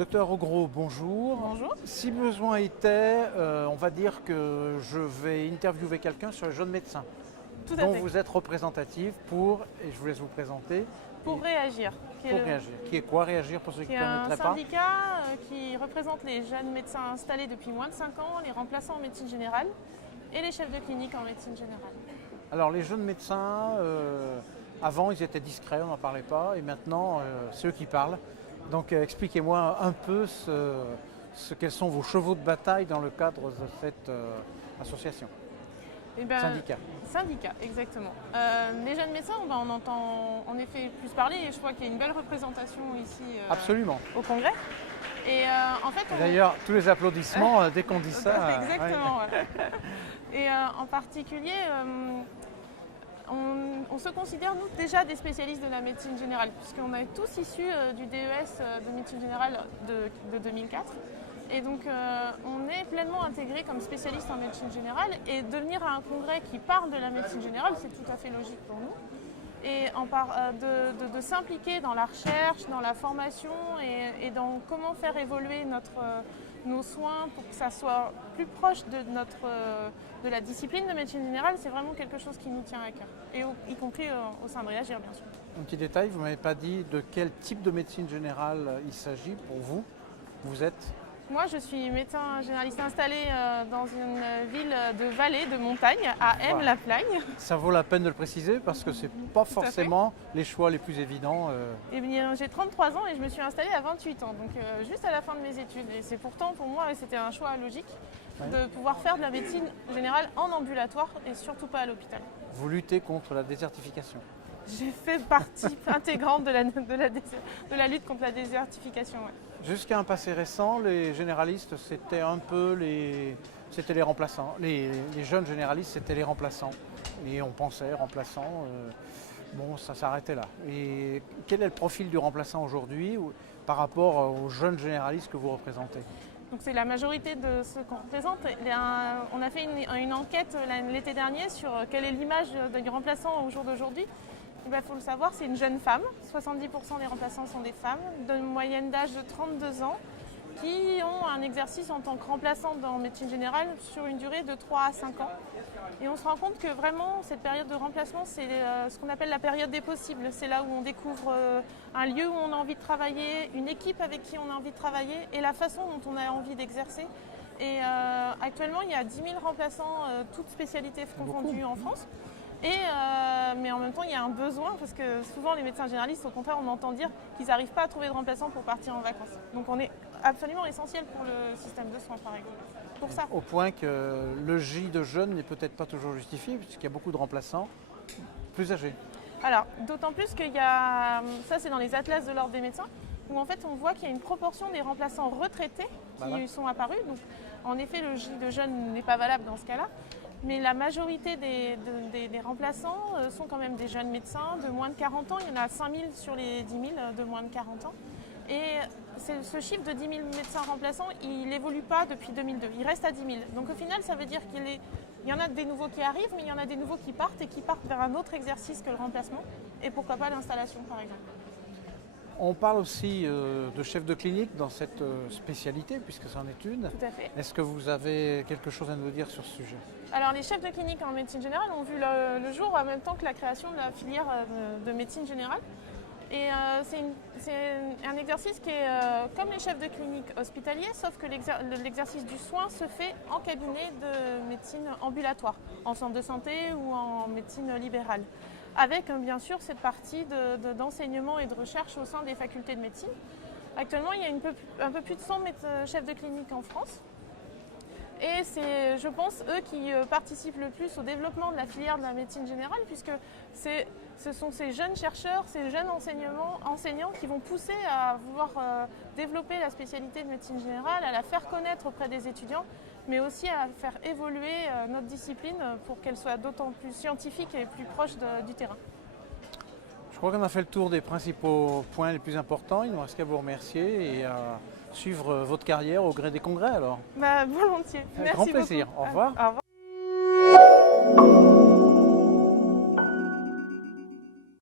Docteur Ogro, bonjour. Bonjour. Si besoin était, on va dire que je vais interviewer quelqu'un sur les jeunes médecins, Tout à dont fait. vous êtes représentative pour, et je vous laisse vous présenter, Pour réagir. pour réagir. Qui est quoi réagir pour ceux qui Qui ne est un connaîtraient pas? syndicat qui représente les jeunes médecins installés depuis moins de 5 ans, les remplaçants en médecine générale et les chefs de clinique en médecine générale. Alors les jeunes médecins, avant ils étaient discrets, on n'en parlait pas, et maintenant c'est eux qui parlent. Donc expliquez-moi un peu quels sont vos chevaux de bataille dans le cadre de cette association. Eh ben, Syndicat. Exactement. Les jeunes médecins, on entend en effet plus parler et je crois qu'il y a une belle représentation ici Absolument. au Congrès. Et en fait, D'ailleurs, tous les applaudissements dès qu'on dit ça. Exactement. Ouais. Et en particulier, on se considère, nous, déjà des spécialistes de la médecine générale, puisqu'on est tous issus du DES de médecine générale de 2004. Et donc, on est pleinement intégrés comme spécialistes en médecine générale. Et de venir à un congrès qui parle de la médecine générale, c'est tout à fait logique pour nous. Et de s'impliquer dans la recherche, dans la formation et dans comment faire évoluer nos soins pour que ça soit plus proche de la discipline de médecine générale, c'est vraiment quelque chose qui nous tient à cœur, et y compris au sein de Réagir, bien sûr. Un petit détail, vous ne m'avez pas dit de quel type de médecine générale il s'agit pour vous. Vous êtes? Moi, je suis médecin généraliste installé dans une ville de vallée, de montagne, à Aime-la-Plagne. Ça vaut la peine de le préciser parce que ce n'est pas forcément les choix les plus évidents. Eh bien, j'ai 33 ans et je me suis installée à 28 ans, donc juste à la fin de mes études. Et c'est pourtant, pour moi, c'était un choix logique de pouvoir faire de la médecine générale en ambulatoire et surtout pas à l'hôpital. Vous luttez contre la désertification. J'ai fait partie intégrante de la lutte contre la désertification. Ouais. Jusqu'à un passé récent, les généralistes, c'était un peu les remplaçants. Les jeunes généralistes, c'était les remplaçants. Et on pensait remplaçants, bon, ça s'arrêtait là. Et quel est le profil du remplaçant aujourd'hui par rapport aux jeunes généralistes que vous représentez? Donc c'est la majorité de ceux qu'on représente. On a fait une enquête l'été dernier sur quelle est l'image du remplaçant au jour d'aujourd'hui. Il faut le savoir, c'est une jeune femme. 70% des remplaçants sont des femmes, d'une moyenne d'âge de 32 ans, qui ont un exercice en tant que remplaçante en médecine générale sur une durée de 3 à 5 ans. Et on se rend compte que vraiment, cette période de remplacement, c'est ce qu'on appelle la période des possibles. C'est là où on découvre un lieu où on a envie de travailler, une équipe avec qui on a envie de travailler et la façon dont on a envie d'exercer. Et actuellement, il y a 10 000 remplaçants, toutes spécialités confondues en France. Mais en même temps, il y a un besoin parce que souvent les médecins généralistes, au contraire, on entend dire qu'ils n'arrivent pas à trouver de remplaçants pour partir en vacances. Donc on est absolument essentiel pour le système de soins, par exemple. Pour ça. Au point que le J de jeunes n'est peut-être pas toujours justifié puisqu'il y a beaucoup de remplaçants plus âgés. Alors, d'autant plus qu'il y a, ça c'est dans les atlas de l'ordre des médecins, où en fait on voit qu'il y a une proportion des remplaçants retraités qui sont apparus. Donc en effet, le J de jeunes n'est pas valable dans ce cas-là. Mais la majorité des remplaçants sont quand même des jeunes médecins de moins de 40 ans. Il y en a 5 000 sur les 10 000 de moins de 40 ans. Et ce chiffre de 10 000 médecins remplaçants, il n'évolue pas depuis 2002. Il reste à 10 000. Donc au final, ça veut dire qu'il y en a des nouveaux qui arrivent, mais il y en a des nouveaux qui partent et qui partent vers un autre exercice que le remplacement. Et pourquoi pas l'installation, par exemple. On parle aussi de chef de clinique dans cette spécialité, puisque c'en est une. Tout à fait. Est-ce que vous avez quelque chose à nous dire sur ce sujet? Alors, les chefs de clinique en médecine générale ont vu le jour en même temps que la création de la filière de médecine générale. Et c'est un exercice qui est comme les chefs de clinique hospitaliers, sauf que l'exercice du soin se fait en cabinet de médecine ambulatoire, en centre de santé ou en médecine libérale. Avec bien sûr cette partie d'enseignement et de recherche au sein des facultés de médecine. Actuellement, il y a un peu plus de 100 chefs de clinique en France. Et c'est, je pense, eux qui participent le plus au développement de la filière de la médecine générale, puisque ce sont ces jeunes chercheurs, ces jeunes enseignants qui vont pousser à vouloir développer la spécialité de médecine générale, à la faire connaître auprès des étudiants, mais aussi à faire évoluer notre discipline pour qu'elle soit d'autant plus scientifique et plus proche du terrain. Je crois qu'on a fait le tour des principaux points les plus importants. Il ne me reste qu'à vous remercier et à suivre votre carrière au gré des congrès alors. Volontiers. Avec grand plaisir. Beaucoup. Au revoir. Au revoir.